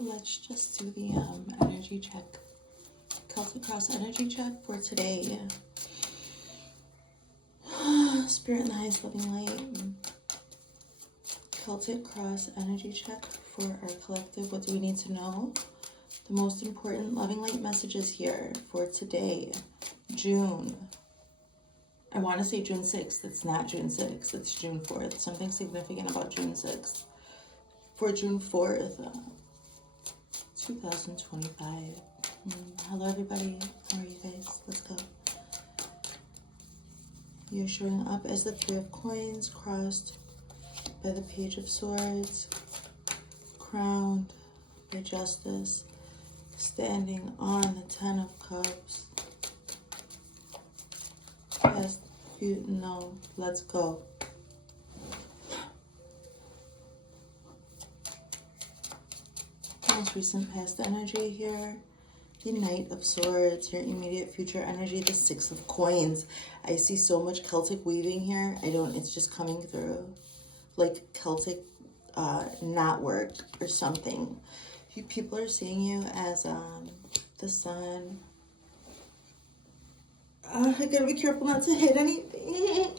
let's just do the energy check. Celtic Cross energy check for today. Spirit and the highest loving light. Celtic Cross energy check for our collective. What do we need to know? The most important loving light messages here for today, June. I want to say June 6th. It's not June 6th. It's June 4th. Something significant about June 6th. For June 4th, 2025. Hello, everybody. How are you guys? Let's go. You're showing up as the Three of Coins, crossed by the Page of Swords, crowned by Justice, standing on the Ten of Cups. Yes, no, let's go. Most recent past energy here. The Knight of Swords, your immediate future energy, the Six of Coins. I see so much Celtic weaving here. It's just coming through. Like Celtic knotwork or something. People are seeing you as the sun. I gotta be careful not to hit anything.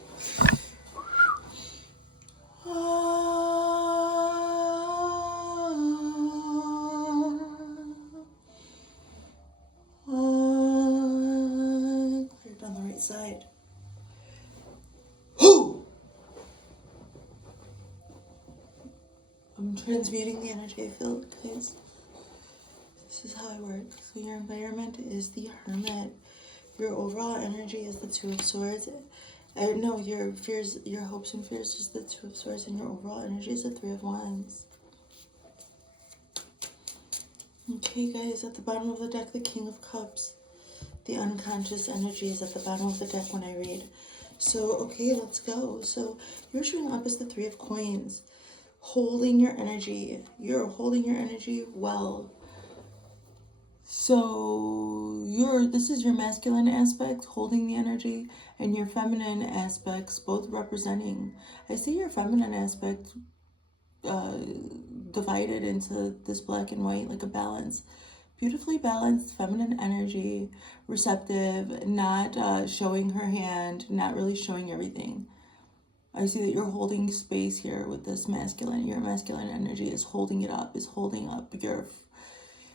Cleared on the right side. I'm transmuting the energy field, guys. This is how I work. So your environment is the Hermit. Your overall energy is the Two of Swords. No, your fears, your hopes and fears is the Two of Swords, and your overall energy is the Three of Wands. Okay, guys, at the bottom of the deck, the King of Cups. The unconscious energy is at the bottom of the deck when I read. So, okay, let's go. So you're showing up as the Three of Coins. Holding your energy. You're holding your energy well. So this is your masculine aspect, holding the energy, and your feminine aspects, both representing. I see your feminine aspect divided into this black and white, like a balance. Beautifully balanced feminine energy, receptive, not showing her hand, not really showing everything. I see that you're holding space here with this masculine. Your masculine energy is holding it up, is holding up your,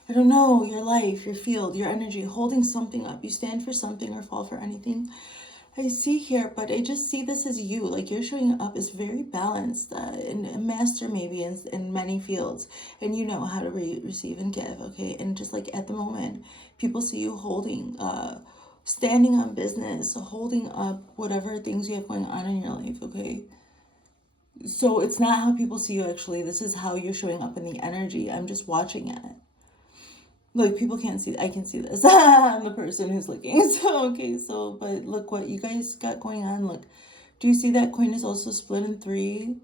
I don't know, your life, your field, your energy, holding something up. You stand for something or fall for anything. I see here, but I just see this as you. Like you're showing up as very balanced, and a master maybe in many fields. And you know how to receive and give, okay? And just like at the moment, people see you holding, standing on business, holding up whatever things you have going on in your life, okay? So it's not how people see you actually. This is how you're showing up in the energy. I'm just watching it. Like, people can't see, I can see this. I'm the person who's looking. So, okay, so, but look what you guys got going on. Look, do you see that coin is also split in three?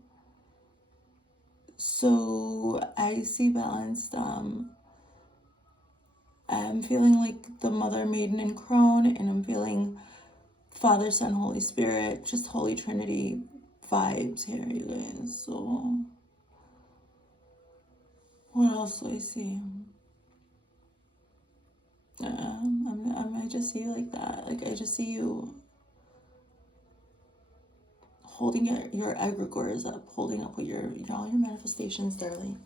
So, I see balanced, I'm feeling like the Mother, Maiden, and Crone, and I'm feeling Father, Son, Holy Spirit, just Holy Trinity vibes here, you guys. So, what else do I see? I just see you like that. Like, I just see you holding your egregores up, holding up with all your manifestations, darling.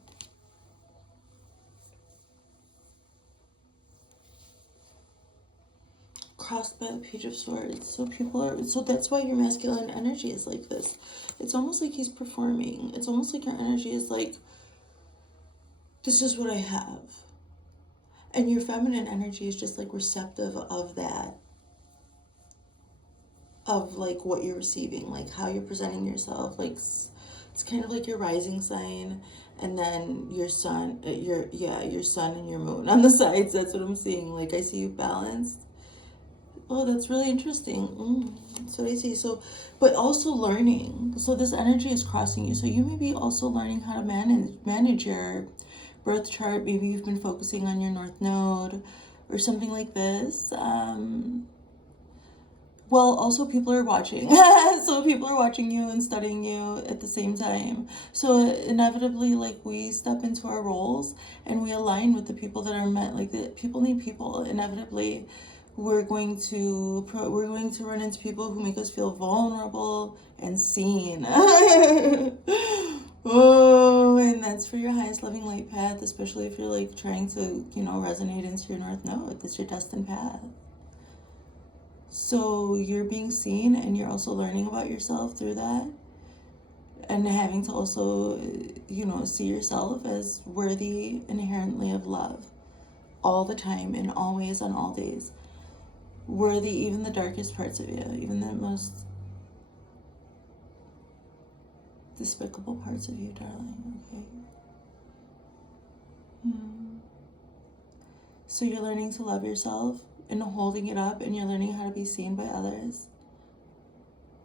Crossed by the Page of Swords. So that's why your masculine energy is like this. It's almost like he's performing. It's almost like your energy is like, this is what I have. And your feminine energy is just like receptive of that. Of like what you're receiving, like how you're presenting yourself. Like it's kind of like your rising sign, and then your sun, your sun and your moon on the sides. That's what I'm seeing. Like I see you balanced. Oh, that's really interesting. That's what I see. So, but also learning. So this energy is crossing you. So you may be also learning how to manage your birth chart. Maybe you've been focusing on your North Node or something like this. Well, also people are watching. So people are watching you and studying you at the same time. So inevitably, like, we step into our roles and we align with the people that are meant, like, the people need people. Inevitably, we're going to run into people who make us feel vulnerable and seen. Oh, and that's for your highest loving light path, especially if you're like trying to, resonate into your North Node. That's your destined path. So you're being seen and you're also learning about yourself through that, and having to also, see yourself as worthy inherently of love all the time, and always, on all days. Worthy, even the darkest parts of you, even the most despicable parts of you, darling, okay? So you're learning to love yourself and holding it up, and you're learning how to be seen by others.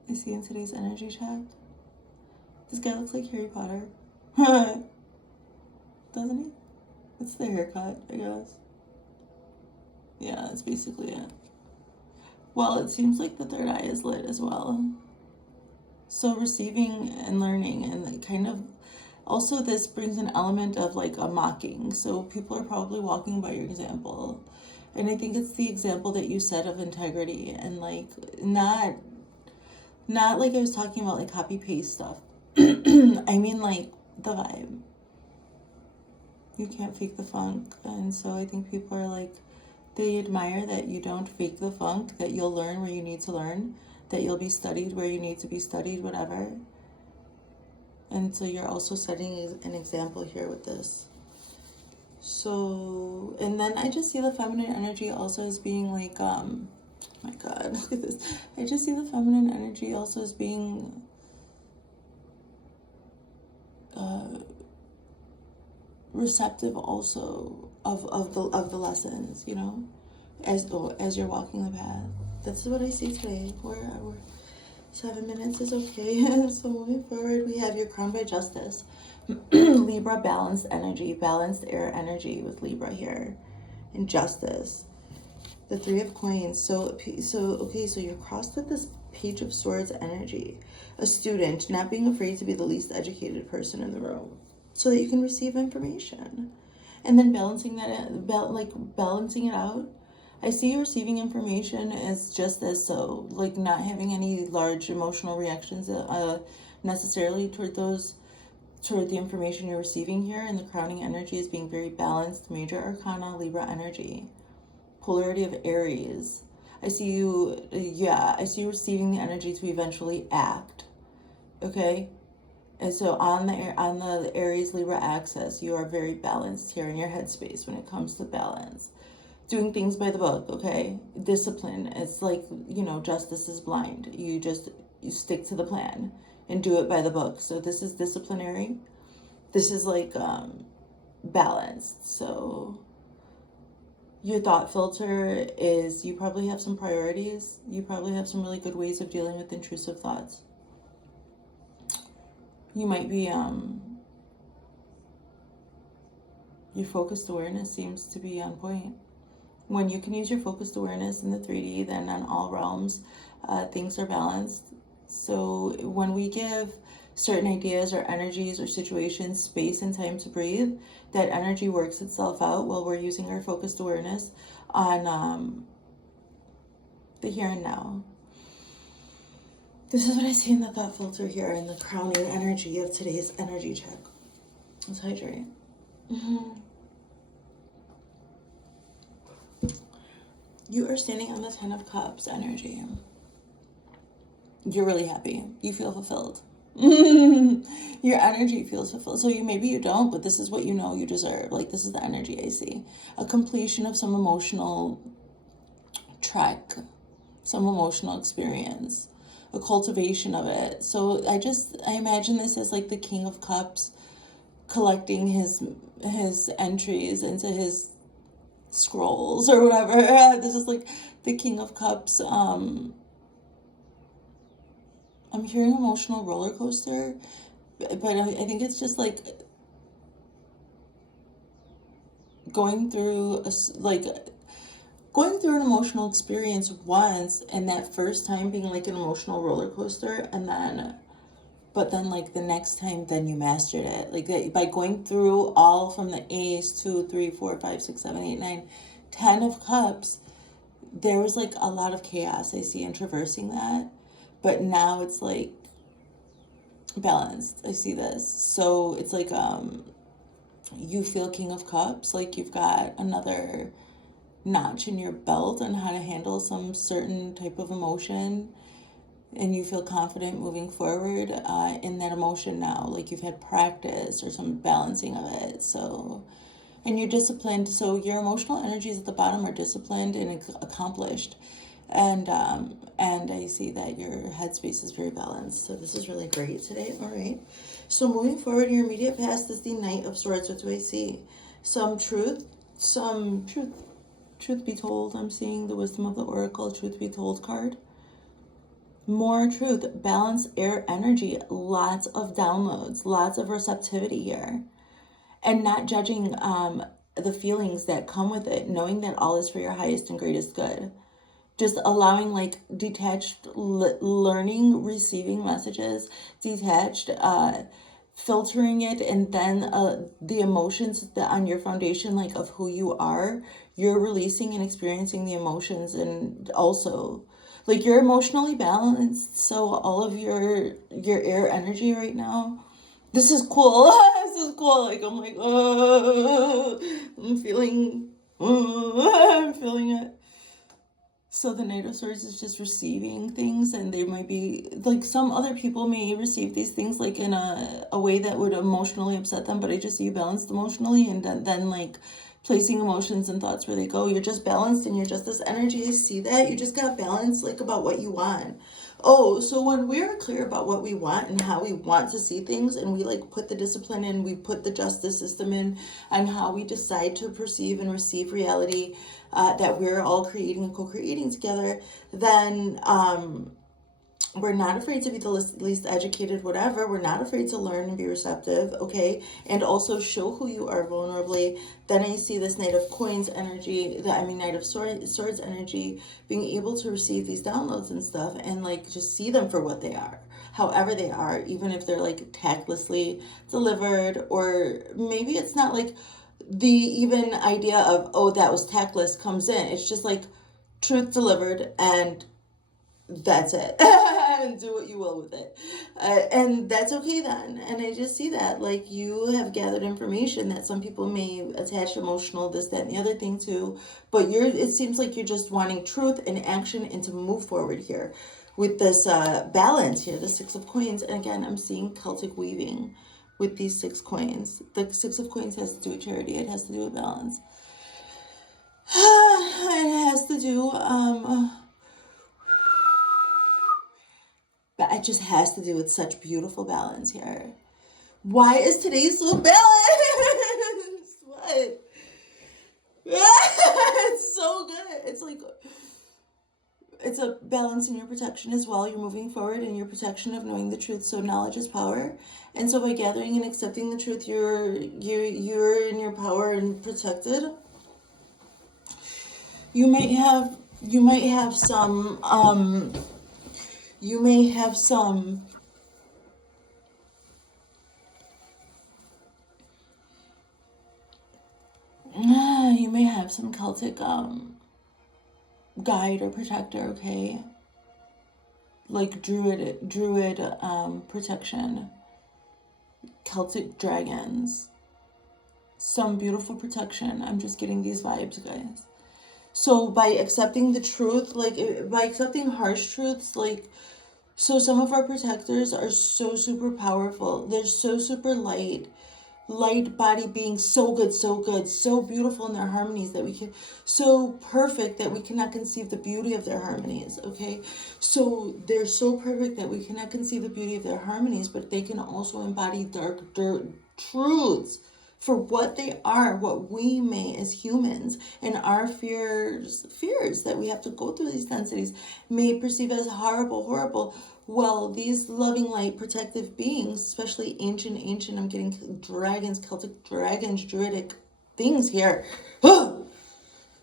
I see in today's energy check. This guy looks like Harry Potter. Doesn't he? It's the haircut, I guess. Yeah, that's basically it. Well, it seems like the third eye is lit as well. So receiving and learning, and kind of also this brings an element of like a mocking. So people are probably walking by your example. And I think it's the example that you set of integrity, and like not like I was talking about like copy paste stuff. I mean like the vibe. You can't fake the funk. And so I think people are like, they admire that you don't fake the funk, that you'll learn where you need to learn, that you'll be studied where you need to be studied, whatever. And so you're also setting an example here with this. So, and then I just see the feminine energy also as being like, my God, look at this. I just see the feminine energy also as being receptive also of the lessons, as you're walking the path. That's what I see today. We're 7 minutes is okay. So moving forward, we have your crown by justice. Libra, balanced energy, balanced air energy with Libra here. And justice. The 3 of coins. So you're crossed with this Page of Swords energy. A student, not being afraid to be the least educated person in the room, so that you can receive information. And then balancing it out. I see you receiving information as just as so, like not having any large emotional reactions necessarily toward the information you're receiving here. And the crowning energy is being very balanced. Major Arcana, Libra energy. Polarity of Aries. I see you receiving the energy to eventually act. Okay? And so on the Aries Libra axis, you are very balanced here in your headspace when it comes to balance. Doing things by the book, okay? Discipline. It's like, justice is blind. You stick to the plan and do it by the book. So this is disciplinary. This is like balanced. So your thought filter is, you probably have some priorities. You probably have some really good ways of dealing with intrusive thoughts. You might be, your focused awareness seems to be on point. When you can use your focused awareness in the 3D, then on all realms, things are balanced. So when we give certain ideas or energies or situations space and time to breathe, that energy works itself out while we're using our focused awareness on the here and now. This is what I see in the thought filter here, in the crowning energy of today's energy check. Let's hydrate. You are standing on the 10 of Cups energy. You're really happy. You feel fulfilled. Your energy feels fulfilled. So maybe you don't, but this is what you deserve. Like, this is the energy I see. A completion of some emotional trek, some emotional experience, a cultivation of it. So I imagine this as like the King of Cups collecting his entries into his scrolls or whatever. This is like the King of Cups. I'm hearing emotional roller coaster, but I think it's just like going through going through an emotional experience once, and that first time being like an emotional roller coaster, and then but then like the next time then you mastered it, like that, by going through all from the Ace, 2, 3, 4, 5, 6, 7, 8, 9, 10 of cups. There was like a lot of chaos I see in traversing that, but now it's like balanced. I see this. So it's like you feel King of Cups, like you've got another notch in your belt on how to handle some certain type of emotion, and you feel confident moving forward in that emotion now, like you've had practice or some balancing of it. So, and you're disciplined, so your emotional energies at the bottom are disciplined and accomplished, and I see that your headspace is very balanced. So this is really great today. All right, so moving forward, your immediate past is the Knight of Swords. What do I see? Some truth be told. I'm seeing the Wisdom of the Oracle, truth be told card. More truth, balance, air energy, lots of downloads, lots of receptivity here, and not judging the feelings that come with it, knowing that all is for your highest and greatest good. Just allowing like detached learning, receiving messages, detached, filtering it, and then the emotions that on your foundation, like of who you are, you're releasing and experiencing the emotions, and also like you're emotionally balanced. So all of your air energy right now, this is cool. This is cool. Like I'm like, oh, I'm feeling it. So the Knight of Swords is just receiving things, and they might be like, some other people may receive these things like in a way that would emotionally upset them, but I just see you balanced emotionally, and then like placing emotions and thoughts where they go. You're just balanced, and you're just this energy. I see that you just got balanced, like about what you want. Oh, so when we're clear about what we want and how we want to see things, and we like put the discipline in, we put the justice system in, and how we decide to perceive and receive reality, that we're all creating and co-creating together, then we're not afraid to be the least educated, whatever. We're not afraid to learn and be receptive, okay? And also show who you are vulnerably. Then I see this Knight of Coins energy, Knight of Swords energy, being able to receive these downloads and stuff, and like just see them for what they are, however they are, even if they're like tactlessly delivered, or maybe it's not like the even idea of, oh, that was tactless comes in. It's just like truth delivered, and that's it. And do what you will with it, and that's okay then. And I just see that like you have gathered information that some people may attach emotional this, that, and the other thing to, but it seems like you're just wanting truth and action and to move forward here with this balance here, the Six of Coins. And again, I'm seeing Celtic weaving with these 6 coins. The 6 of Coins has to do with charity. It has to do with balance. It has to do but it just has to do with such beautiful balance here. Why is today so balanced? What? It's so good. It's like, it's a balance in your protection as well. You're moving forward in your protection of knowing the truth. So knowledge is power. And so by gathering and accepting the truth, you're in your power and protected. You might have some you may have some Celtic guide or protector, okay? Like druid protection, Celtic dragons, some beautiful protection. I'm just getting these vibes, guys. So by accepting the truth, like by accepting harsh truths, like, so some of our protectors are so super powerful. They're so super light body beings, so good, so beautiful in their harmonies that we can, so perfect that we cannot conceive the beauty of their harmonies, okay? So they're so perfect that we cannot conceive the beauty of their harmonies, but they can also embody dark truths for what they are, what we may as humans, and our fears that we have to go through these densities may perceive as horrible. Well, these loving light protective beings, especially ancient, I'm getting dragons, Celtic dragons, druidic things here.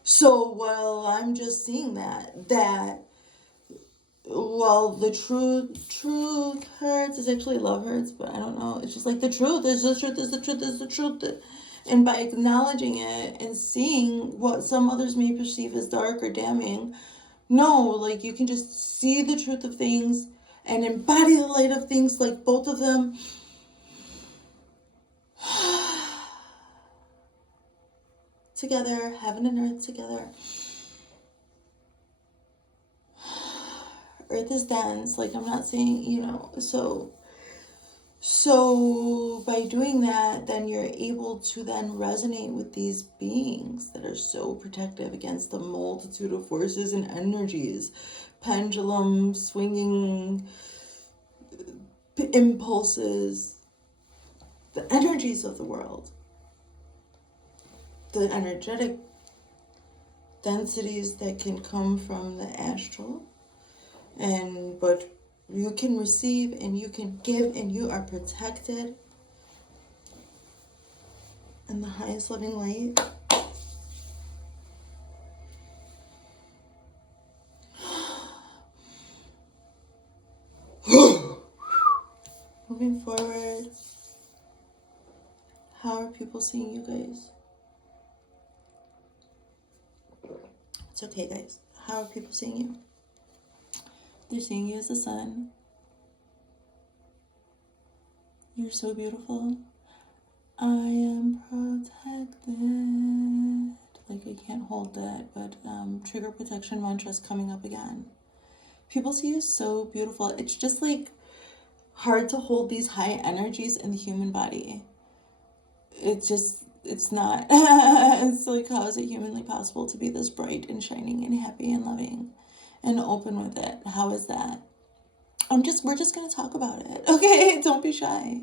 So, well, I'm just seeing that, well, the truth hurts. It's actually love hurts, but I don't know. It's just like the truth is the truth is the truth is the truth. And by acknowledging it and seeing what some others may perceive as dark or damning, no, like you can just see the truth of things and embody the light of things, like both of them. Together, heaven and earth together. Earth is dense, like I'm not saying, so by doing that, then you're able to then resonate with these beings that are so protective against the multitude of forces and energies, pendulum swinging impulses, the energies of the world, the energetic densities that can come from the astral. But you can receive and you can give, and you are protected in the highest loving light. Moving forward, how are people seeing you guys? It's okay, guys. How are people seeing you? They're seeing you as the sun. You're so beautiful. I am protected. Like, I can't hold that, but trigger protection mantra's coming up again. People see you so beautiful. It's just like hard to hold these high energies in the human body. It's not. It's like, how is it humanly possible to be this bright and shining and happy and loving and open with it? How is that? We're just gonna talk about it, okay? Don't be shy.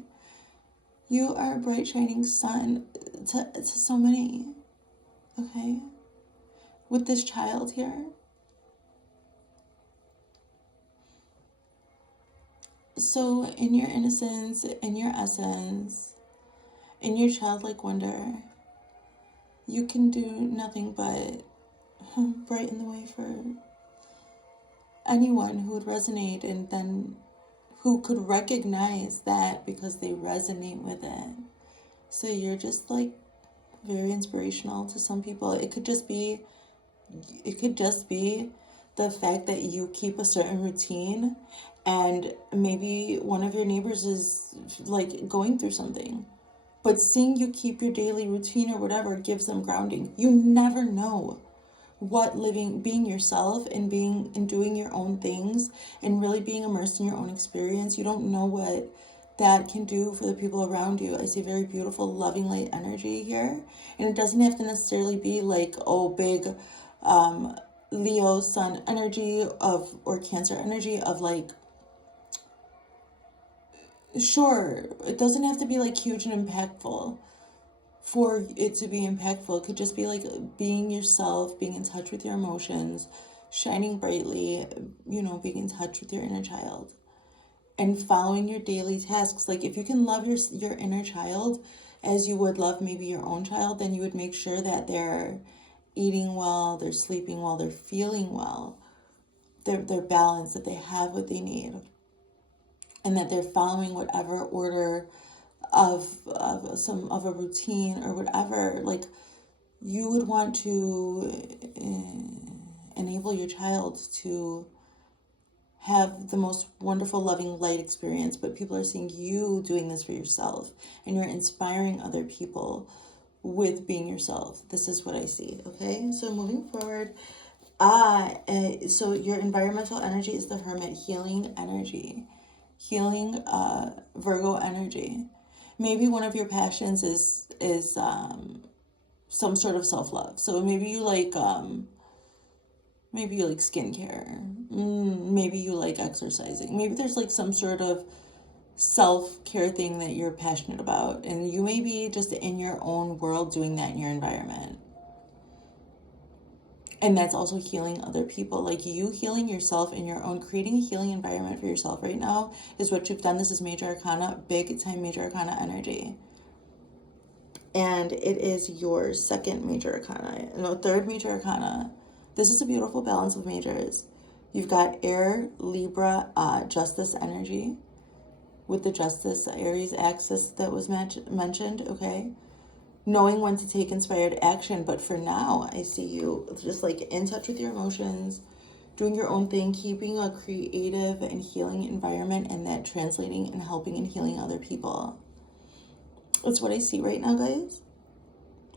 You are a bright, shining sun to so many, okay? With this child here. So in your innocence, in your essence, in your childlike wonder, you can do nothing but brighten the way for anyone who would resonate, and then who could recognize that because they resonate with it. So you're just like very inspirational to some people. It could just be the fact that you keep a certain routine, and maybe one of your neighbors is like going through something, but seeing you keep your daily routine or whatever gives them grounding. You never know what being yourself and doing your own things and really being immersed in your own experience. You don't know what that can do for the people around you. I see very beautiful, loving light energy here, and it doesn't have to necessarily be like, oh, big Leo sun energy or Cancer energy of like, sure, it doesn't have to be like huge and impactful for it to be impactful. It could just be like being yourself, being in touch with your emotions, shining brightly, being in touch with your inner child and following your daily tasks. Like, if you can love your inner child as you would love maybe your own child, then you would make sure that they're eating well, they're sleeping well, they're feeling well, they're balanced, that they have what they need, and that they're following whatever order of a routine or whatever. Like, you would want to enable your child to have the most wonderful, loving light experience, but people are seeing you doing this for yourself, and you're inspiring other people with being yourself. This is what I see, okay? So moving forward, so your environmental energy is the Hermit, healing energy, healing Virgo energy. Maybe one of your passions is some sort of self-love. So maybe you like skincare. Maybe you like exercising. Maybe there's like some sort of self-care thing that you're passionate about, and you may be just in your own world doing that in your environment. And that's also healing other people. Like, you healing yourself in your own, creating a healing environment for yourself right now is what you've done. This is Major Arcana, big time Major Arcana energy. and it is your second major arcana. No, third major arcana. This is a beautiful balance of majors. You've got air, Libra, justice energy with the justice Aries axis that was mentioned, okay? Knowing when to take inspired action. But for now, I see you just like in touch with your emotions, doing your own thing, keeping a creative and healing environment, and that translating and helping and healing other people. That's what I see right now, guys,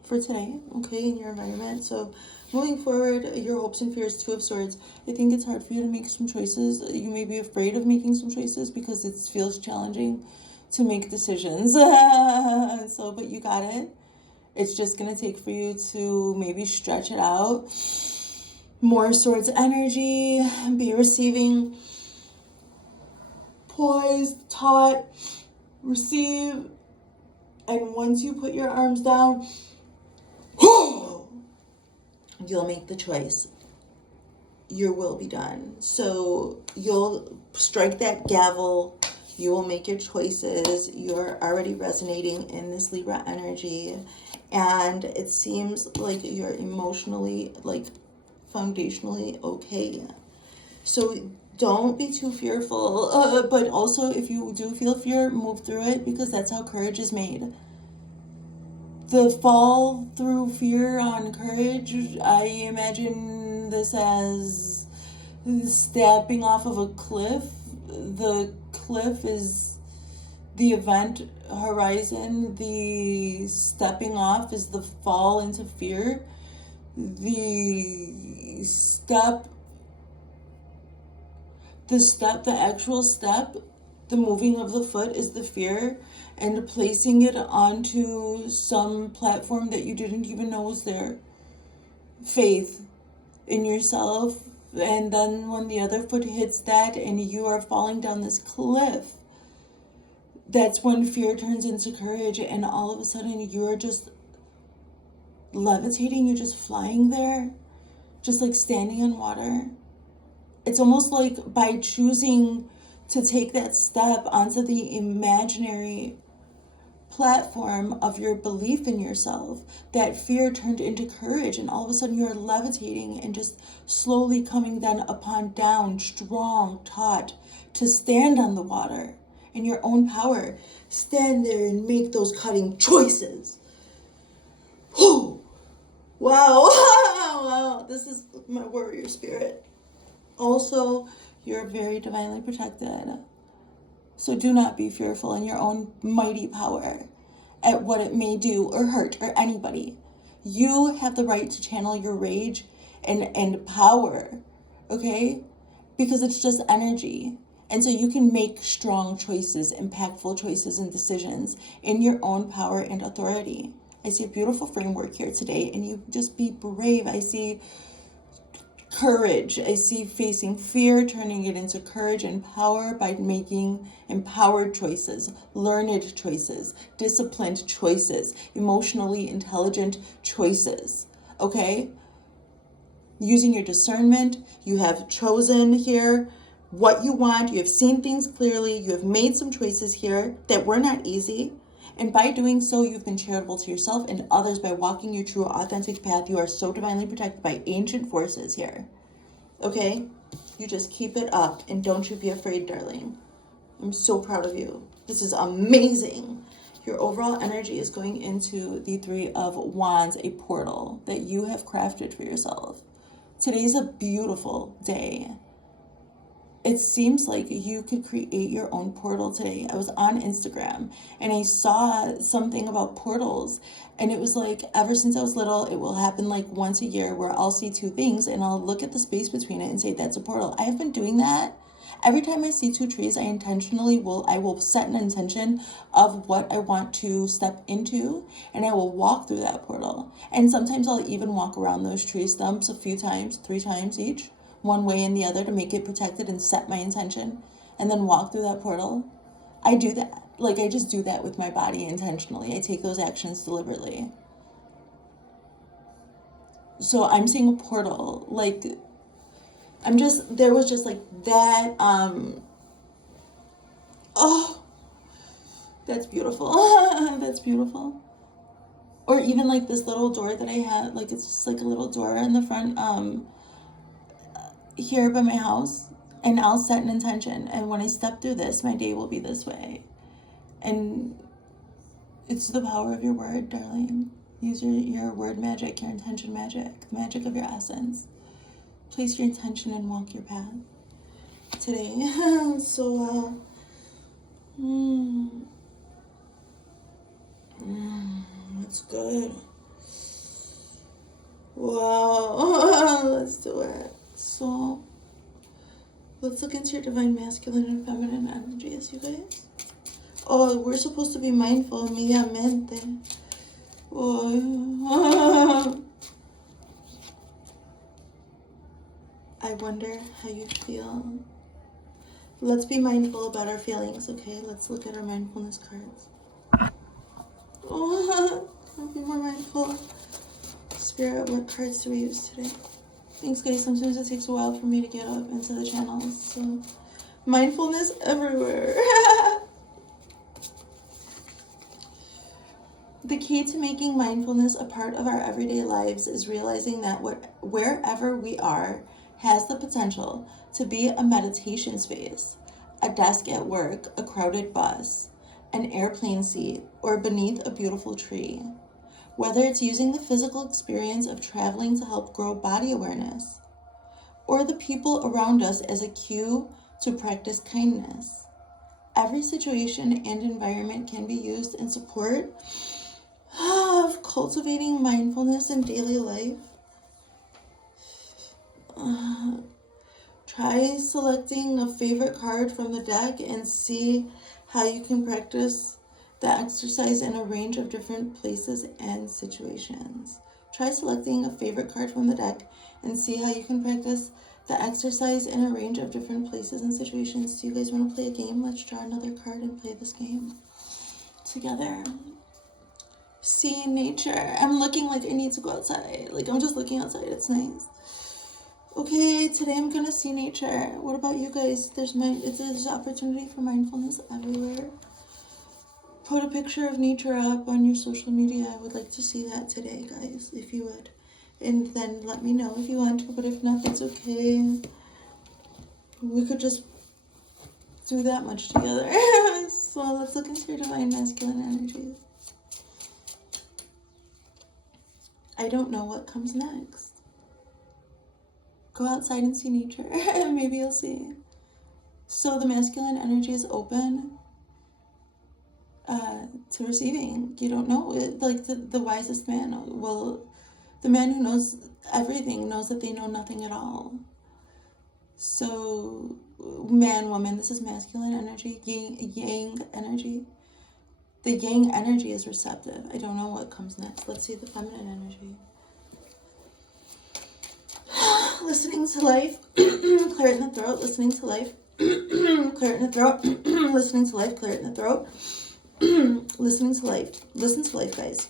for today, okay, in your environment. So moving forward, your hopes and fears, Two of Swords. I think it's hard for you to make some choices. You may be afraid of making some choices because it feels challenging to make decisions. So, but you got it. It's just going to take for you to maybe stretch it out. More Swords energy, be receiving, poised, taught, receive. And once you put your arms down, you'll make the choice. Your will be done. So you'll strike that gavel. You will make your choices. You're already resonating in this Libra energy. And it seems like you're emotionally, like, foundationally okay. So don't be too fearful. But also, if you do feel fear, move through it, because that's how courage is made. The fall through fear on courage, I imagine this as stepping off of a cliff. The cliff is the event horizon. The stepping off is the fall into fear. The actual step, the moving of the foot is the fear, and placing it onto some platform that you didn't even know was there. Faith in yourself, and then when the other foot hits that and you are falling down this cliff, that's when fear turns into courage, and all of a sudden you're just levitating, you're just flying there, just like standing in water. It's almost like by choosing to take that step onto the imaginary platform of your belief in yourself, that fear turned into courage, and all of a sudden you're levitating and just slowly coming then upon down, strong, taut, to stand on the water in your own power. Stand there and make those cutting choices. Whew. Wow. Wow. This is my warrior spirit. Also, you're very divinely protected. So do not be fearful in your own mighty power at what it may do or hurt or anybody. You have the right to channel your rage and power, okay? Because it's just energy. And so you can make strong choices, impactful choices and decisions in your own power and authority. I see a beautiful framework here today, and you just be brave. I see courage. I see facing fear, turning it into courage and power by making empowered choices, learned choices, disciplined choices, emotionally intelligent choices, okay? Using your discernment, you have chosen here what you want. You have seen things clearly. You have made some choices here that were not easy. And by doing so, you've been charitable to yourself and others by walking your true, authentic path. You are so divinely protected by ancient forces here. Okay? You just keep it up, and don't you be afraid, darling. I'm so proud of you. This is amazing. Your overall energy is going into the Three of Wands, a portal that you have crafted for yourself. Today's a beautiful day. It seems like you could create your own portal today. I was on Instagram and I saw something about portals, and it was like, ever since I was little, it will happen like once a year where I'll see two things and I'll look at the space between it and say, that's a portal. I have been doing that. Every time I see two trees, I will set an intention of what I want to step into, and I will walk through that portal. And sometimes I'll even walk around those tree stumps a few times, 3 times each, one way and the other, to make it protected and set my intention, and then walk through that portal. I do that. Like, I just do that with my body intentionally. I take those actions deliberately. So I'm seeing a portal. Like, there was just like that, oh, that's beautiful. That's beautiful. Or even like this little door that I had, like it's just like a little door in the front here by my house, and I'll set an intention, and when I step through this, my day will be this way. And it's the power of your word, darling. Use your word magic, your intention magic, the magic of your essence. Place your intention and walk your path today. So, that's good. Wow, let's do it. So, let's look into your divine masculine and feminine energies, you guys. Oh, we're supposed to be mindful, mente. Oh. I wonder how you feel. Let's be mindful about our feelings, okay? Let's look at our mindfulness cards. Oh, I'll be more mindful. Spirit, what cards do we use today? Thanks, guys. Sometimes it takes a while for me to get up into the channels, so mindfulness everywhere. The key to making mindfulness a part of our everyday lives is realizing that wherever we are has the potential to be a meditation space, a desk at work, a crowded bus, an airplane seat, or beneath a beautiful tree. Whether it's using the physical experience of traveling to help grow body awareness, or the people around us as a cue to practice kindness. Every situation and environment can be used in support of cultivating mindfulness in daily life. Try selecting a favorite card from the deck and see how you can practice the exercise in a range of different places and situations. Try selecting a favorite card from the deck and see how you can practice the exercise in a range of different places and situations. Do you guys want to play a game? Let's draw another card and play this game together. See nature. I'm looking like I need to go outside. Like I'm just looking outside. It's nice. Okay, today I'm gonna see nature. What about you guys? There's opportunity for mindfulness everywhere. Put a picture of nature up on your social media. I would like to see that today, guys, if you would. And then let me know if you want to, but if not, that's okay. We could just do that much together. So let's look into your divine masculine energies. I don't know what comes next. Go outside and see nature. Maybe you'll see. So the masculine energy is open to receiving. You don't know. Like the wisest man, the man who knows everything knows that they know nothing at all. So man, woman, this is masculine energy, yang energy. The yang energy is receptive. I don't know what comes next. Let's see the feminine energy. Listening to life. Clear it in the throat. Listening to life. Clear it in the throat. Listening to life. Clear it in the throat. Listening to life. Listen to life, guys.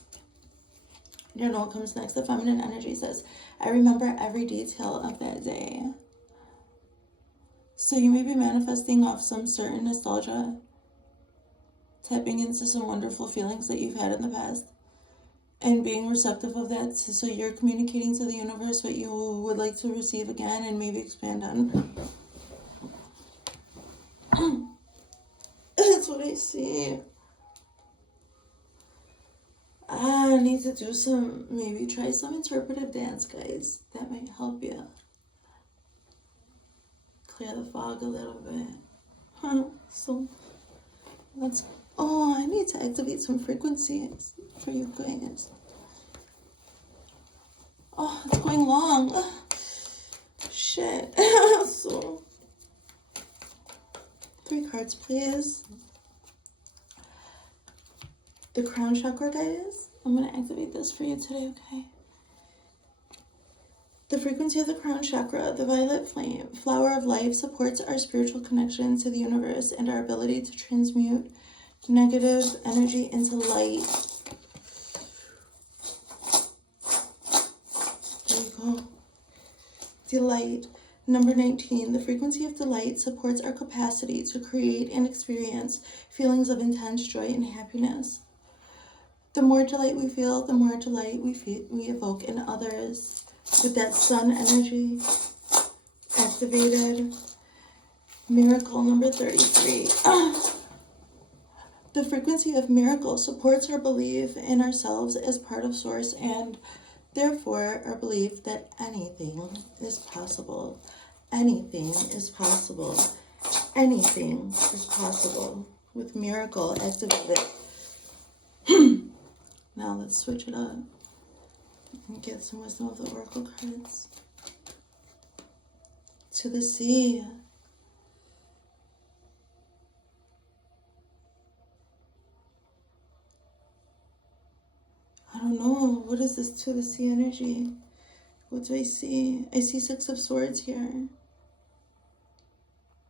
You don't know what comes next. The feminine energy says, I remember every detail of that day. So you may be manifesting off some certain nostalgia, tapping into some wonderful feelings that you've had in the past, and being receptive of that. So you're communicating to the universe what you would like to receive again and maybe expand on. That's what I see. I need to do maybe try some interpretive dance, guys. That might help you clear the fog a little bit. So I need to activate some frequencies for you guys. Oh, it's going long. Shit. So 3 cards, please. The crown chakra, guys. I'm going to activate this for you today, okay? The frequency of the crown chakra, the violet flame, flower of life, supports our spiritual connection to the universe and our ability to transmute negative energy into light. There you go. Delight. Number 19, the frequency of delight supports our capacity to create and experience feelings of intense joy and happiness. The more delight we feel, the more delight we evoke in others. With that sun energy activated. Miracle number 33. The frequency of miracle supports our belief in ourselves as part of Source and therefore our belief that anything is possible. Anything is possible. Anything is possible with miracle activated. Now let's switch it up and get some wisdom of the oracle cards. To the sea. I don't know. What is this to the sea energy? What do I see? I see 6 of Swords here.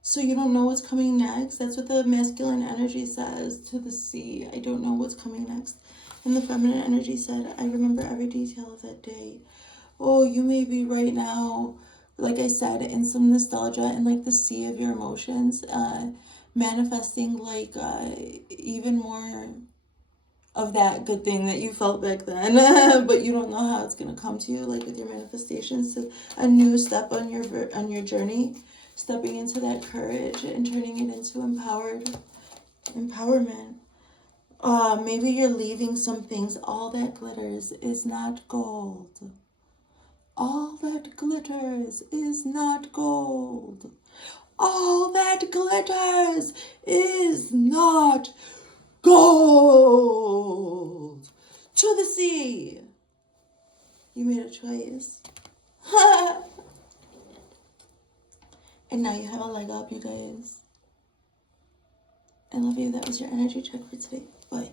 So you don't know what's coming next? That's what the masculine energy says, to the sea. I don't know what's coming next. And the feminine energy said, I remember every detail of that day. Oh, you may be right now, like I said, in some nostalgia and like the sea of your emotions, manifesting like even more of that good thing that you felt back then, but you don't know how it's going to come to you, like with your manifestations. So a new step on your journey, stepping into that courage and turning it into empowerment. Maybe you're leaving some things. All that glitters is not gold. All that glitters is not gold. All that glitters is not gold. To the sea. You made a choice. And now you have a leg up, you guys. I love you. That was your energy check for today. Bye.